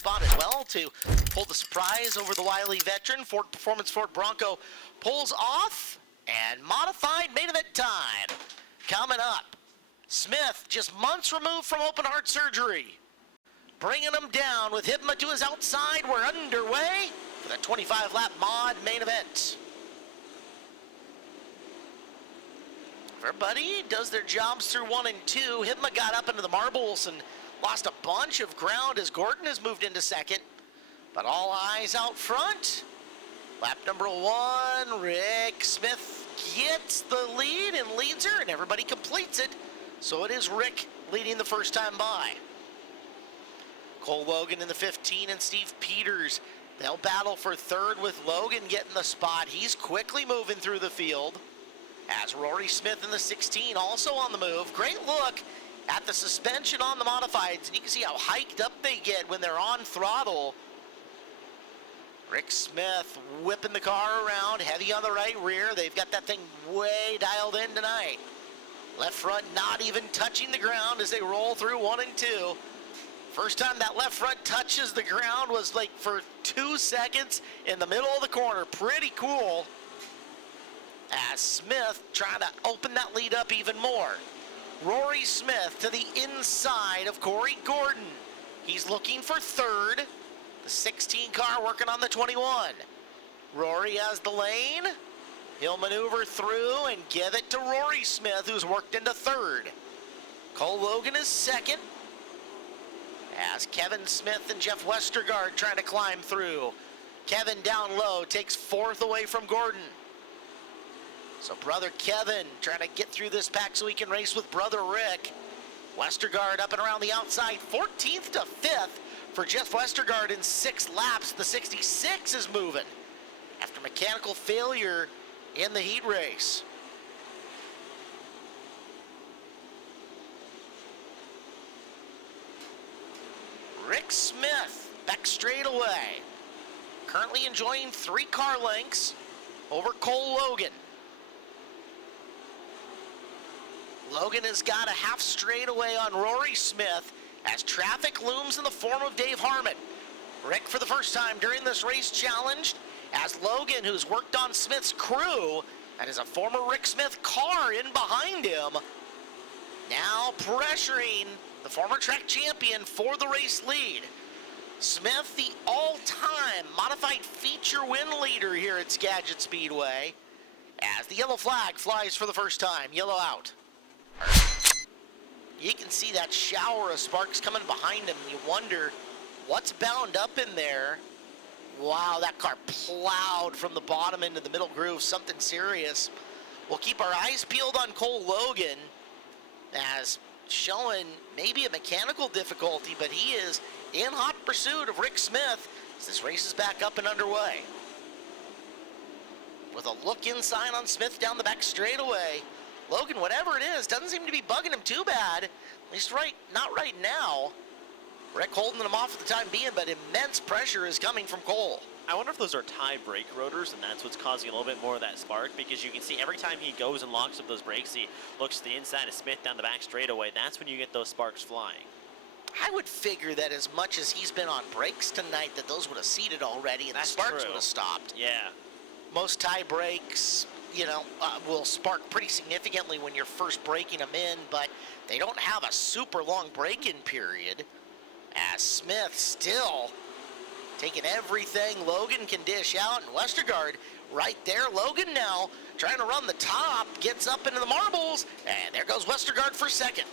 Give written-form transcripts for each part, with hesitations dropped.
spot as well to pull the surprise over the wily veteran. Ford Performance Ford Bronco pulls off, and modified main event time coming up. Smith, just months removed from open heart surgery, bringing him down with Hibma to his outside. We're underway for the 25-lap mod main event. Everybody does their jobs through 1 and 2. Hibma got up into the marbles and lost a bunch of ground as Gordon has moved into second. But all eyes out front. Lap number 1, Rick Smith gets the lead and leads her, and everybody completes it. So it is Rick leading the first time by. Cole Logan in the 15 and Steve Peters. They'll battle for third with Logan getting the spot. He's quickly moving through the field. As Rory Smith in the 16 also on the move. Great look at the suspension on the modifieds, and you can see how hiked up they get when they're on throttle. Rick Smith whipping the car around, heavy on the right rear. They've got that thing way dialed in tonight. Left front not even touching the ground as they roll through 1 and 2. First time that left front touches the ground was like for 2 seconds in the middle of the corner. Pretty cool. As Smith trying to open that lead up even more. Rory Smith to the inside of Corey Gordon. He's looking for third. The 16 car working on the 21. Rory has the lane. He'll maneuver through and give it to Rory Smith, who's worked into third. Cole Logan is second. As Kevin Smith and Jeff Westergaard trying to climb through. Kevin down low takes fourth away from Gordon. So brother Kevin trying to get through this pack so he can race with brother Rick. Westergaard up and around the outside, 14th to 5th for Jeff Westergaard in 6 laps. The 66 is moving after mechanical failure in the heat race. Rick Smith back straight away. Currently enjoying 3 car lengths over Cole Logan. Logan has got a half straightaway on Rory Smith as traffic looms in the form of Dave Harmon. Rick, for the first time during this race, challenged as Logan, who's worked on Smith's crew, and is a former Rick Smith car in behind him, now pressuring the former track champion for the race lead. Smith, the all-time modified feature win leader here at Skagit Speedway, as the yellow flag flies for the first time. Yellow out. You can see that shower of sparks coming behind him. You wonder what's bound up in there. Wow, that car plowed from the bottom into the middle groove. Something serious. We'll keep our eyes peeled on Cole Logan, as showing maybe a mechanical difficulty, but he is in hot pursuit of Rick Smith as this race is back up and underway. With a look inside on Smith down the back straightaway. Logan, whatever it is, doesn't seem to be bugging him too bad. At least not right now. Rick holding them off for the time being, but immense pressure is coming from Cole. I wonder if those are tie brake rotors, and that's what's causing a little bit more of that spark, because you can see every time he goes and locks up those brakes, he looks to the inside of Smith down the back straightaway. That's when you get those sparks flying. I would figure that as much as he's been on brakes tonight, that those would have seated already, and That's the sparks true. would have stopped. Yeah. Most tie brakes, will spark pretty significantly when you're first braking them in, but they don't have a super long break-in period. As Smith still taking everything Logan can dish out, and Westergaard right there. Logan now trying to run the top, gets up into the marbles, and there goes Westergaard for second.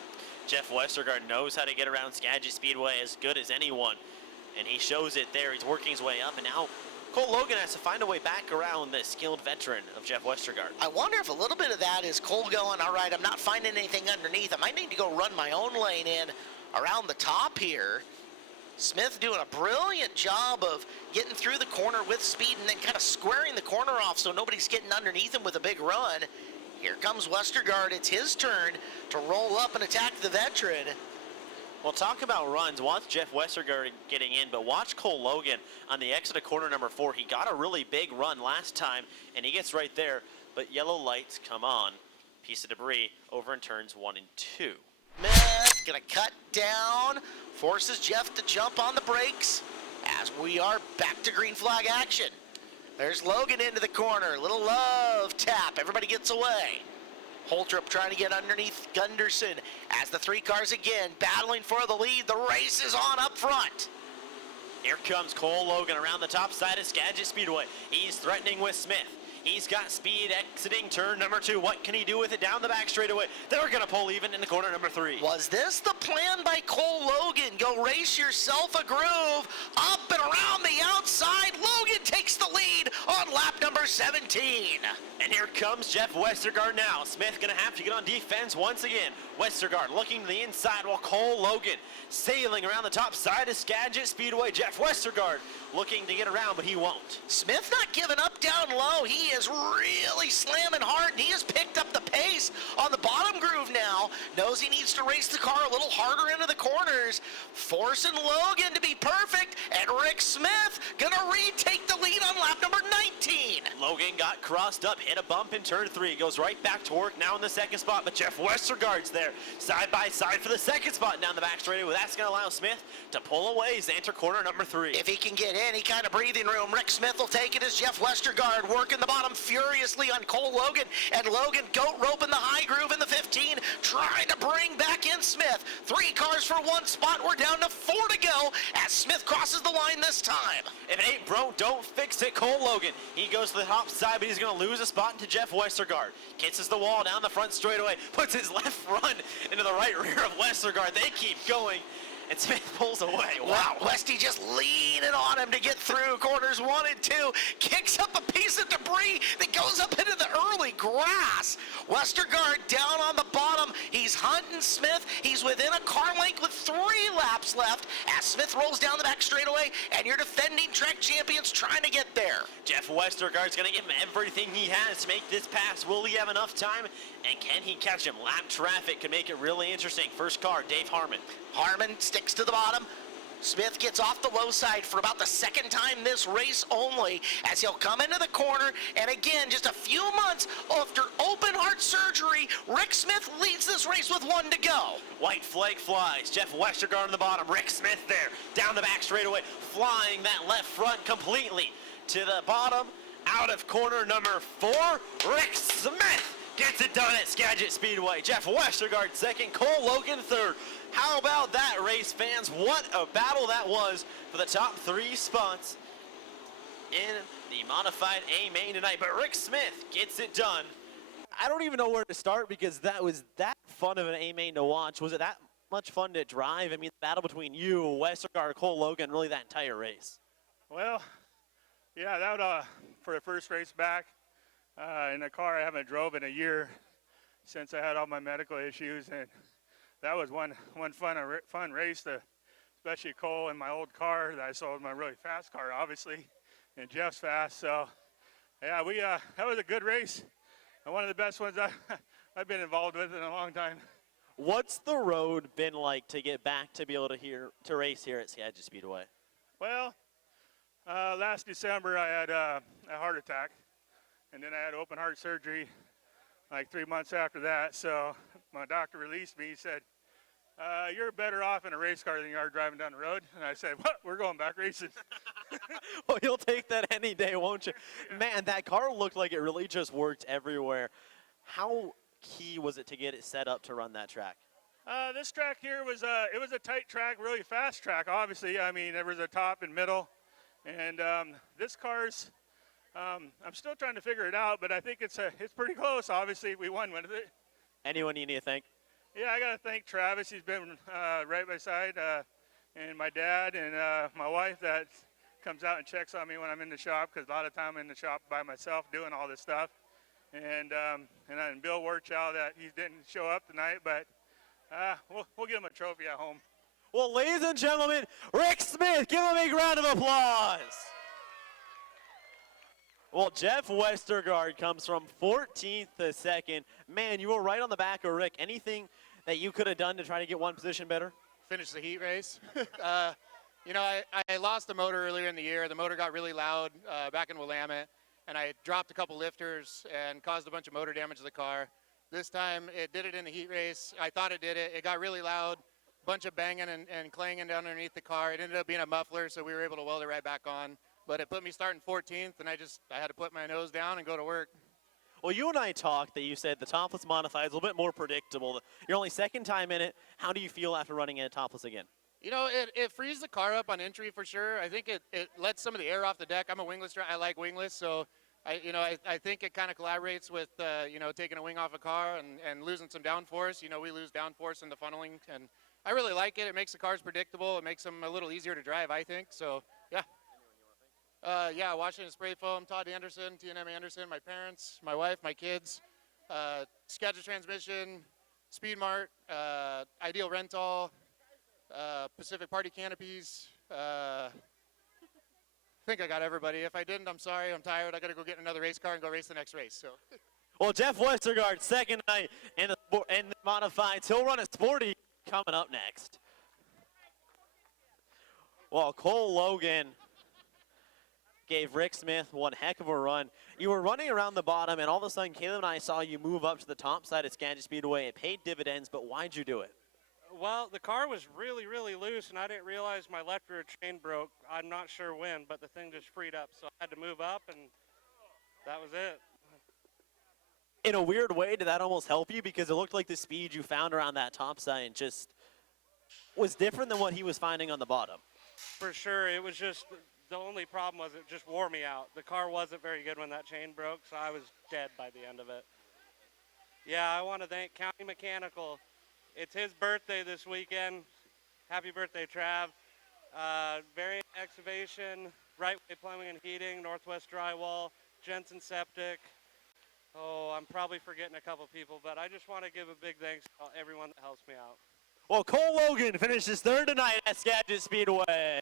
Jeff Westergaard knows how to get around Skagit Speedway as good as anyone, and he shows it there. He's working his way up, and now Cole Logan has to find a way back around the skilled veteran of Jeff Westergaard. I wonder if a little bit of that is Cole going, all right, I'm not finding anything underneath. I might need to go run my own lane in around the top here. Smith doing a brilliant job of getting through the corner with speed and then kind of squaring the corner off so nobody's getting underneath him with a big run. Here comes Westergaard. It's his turn to roll up and attack the veteran. Well, talk about runs. Watch Jeff Westergaard getting in, but watch Cole Logan on the exit of corner number 4. He got a really big run last time, and he gets right there, but yellow lights come on. Piece of debris over in turns 1 and 2. Smith gonna cut down, forces Jeff to jump on the brakes. we are back to green flag action. There's Logan into the corner. Little love tap. Everybody gets away. Holtrup trying to get underneath Gunderson as the three cars again battling for the lead. The race is on up front. Here comes Cole Logan around the top side of Skagit Speedway. He's threatening with Smith. He's got speed exiting turn number 2. What can he do with it down the back straightaway? They're going to pull even in the corner number 3. Was this the plan by Cole Logan? Go race yourself a groove up and around the outside. Logan takes the lead on lap number 17. And here comes Jeff Westergaard now. Smith going to have to get on defense once again. Westergaard looking to the inside while Cole Logan sailing around the top side of Skagit Speedway. Jeff Westergaard looking to get around, but he won't. Smith not giving up down low. He is really slamming hard, and he has picked up the pace on the bottom groove now. Knows he needs to race the car a little harder into the corners. Forcing Logan to be perfect, and Rick Smith gonna retake the lead on lap number 19. Logan got crossed up, hit a bump in turn 3. Goes right back to work now in the second spot, but Jeff Westergaard's there. Side by side for the second spot down the back straightaway. That's going to allow Smith to pull away as they enter corner number 3. If he can get any kind of breathing room, Rick Smith will take it as Jeff Westergaard working the bottom furiously on Cole Logan, and Logan goat roping the high groove in the 15, trying to bring back in Smith. 3 cars for 1 spot. We're down to 4 to go as Smith crosses the line this time. If it ain't broke, don't fix it. Cole Logan, he goes to the top side, but he's going to lose a spot to Jeff Westergaard. Kisses the wall down the front straightaway, puts his left front into the right rear of Westergaard. They keep going, and Smith pulls away. Wow, Westy just leaning on him to get through corners 1 and 2. Kicks up a piece of debris that goes up into the early grass. Westergaard down on the bottom. He's hunting Smith. He's within a car length with 3 laps left as Smith rolls down the back straightaway, and your defending track champions trying to get there. Jeff Westergaard's going to give him everything he has to make this pass. Will he have enough time? And can he catch him? Lap traffic could make it really interesting. First car, Dave Harmon. Harmon sticks to the bottom. Smith gets off the low side for about the second time this race only as he'll come into the corner, and again, just a few months after open heart surgery, Rick Smith leads this race with 1 to go. White flag flies. Jeff Westergaard on the bottom. Rick Smith there. Down the back straightaway, flying that left front completely to the bottom. Out of corner number 4, Rick Smith gets it done at Skagit Speedway. Jeff Westergaard second, Cole Logan third. How about that, race fans? What a battle that was for the top 3 spots in the modified A main tonight. But Rick Smith gets it done. I don't even know where to start because that was that fun of an A main to watch. Was it that much fun to drive? I mean, the battle between you, Westergaard, Cole Logan, really that entire race. Well, yeah, that for the first race back in a car I haven't drove in a year since I had all my medical issues, and that was one fun race, especially Cole in my old car that I sold, my really fast car, obviously, and Jeff's fast. So, yeah, that was a good race, and one of the best ones I've been involved with in a long time. What's the road been like to get back to be able to race here at Skagit Speedway? Well, last December I had a heart attack, and then I had open heart surgery like 3 months after that. So my doctor released me. He said, you're better off in a race car than you are driving down the road. And I said, what? We're going back racing. Well, you'll take that any day, won't you? Yeah. Man, that car looked like it really just worked everywhere. How key was it to get it set up to run that track? This track here was it was a tight track, really fast track, obviously. I mean, there was a top and middle. And this car's, I'm still trying to figure it out, but I think it's pretty close. Obviously, we won with it. Anyone you need to thank? Yeah, I got to thank Travis. He's been right by side, and my dad and my wife that comes out and checks on me when I'm in the shop, because a lot of time I'm in the shop by myself doing all this stuff. And then Bill Warchow that he didn't show up tonight, but we'll give him a trophy at home. Well, ladies and gentlemen, Rick Smith, give him a big round of applause. Well, Jeff Westergaard comes from 14th to 2nd. Man, you were right on the back of Rick. Anything that you could have done to try to get one position better? Finish the heat race. You know, I lost the motor earlier in the year. The motor got really loud back in Willamette, and I dropped a couple lifters and caused a bunch of motor damage to the car. This time, it did it in the heat race. I thought it did it. It got really loud, bunch of banging and clanging down underneath the car. It ended up being a muffler, so we were able to weld it right back on. But it put me starting 14th, and I had to put my nose down and go to work. Well, you and I talked that you said the topless modified is a little bit more predictable. You're only second time in it. How do you feel after running in a topless again? You know, it frees the car up on entry for sure. I think it lets some of the air off the deck. I'm a wingless driver. I like wingless, so I think it kind of collaborates with taking a wing off a car and losing some downforce. You know, we lose downforce in the funneling, and I really like it. It makes the cars predictable. It makes them a little easier to drive, I think. So yeah. Yeah, Washington Spray Foam, Todd Anderson, T&M Anderson, my parents, my wife, my kids, Skagit Transmission, Speed Mart, Ideal Rental, Pacific Party Canopies. I think I got everybody. If I didn't, I'm sorry. I'm tired. I got to go get another race car and go race the next race. So. Well, Jeff Westergaard, second night in the modifieds. He'll run a sporty coming up next. Well, Cole Logan gave Rick Smith one heck of a run. You were running around the bottom, and all of a sudden, Caleb and I saw you move up to the top side of Skagit Speedway. It paid dividends, but why'd you do it? Well, the car was really, really loose, and I didn't realize my left rear chain broke. I'm not sure when, but the thing just freed up, so I had to move up, and that was it. In a weird way, did that almost help you? Because it looked like the speed you found around that top side just was different than what he was finding on the bottom. For sure, it was just, the only problem was it just wore me out. The car wasn't very good when that chain broke, so I was dead by the end of it. Yeah, I want to thank County Mechanical. It's his birthday this weekend. Happy birthday, Trav. Variant Excavation, Right Way Plumbing and Heating, Northwest Drywall, Jensen Septic. Oh, I'm probably forgetting a couple people, but I just want to give a big thanks to everyone that helps me out. Well, Cole Logan finishes third tonight at Skagit Speedway.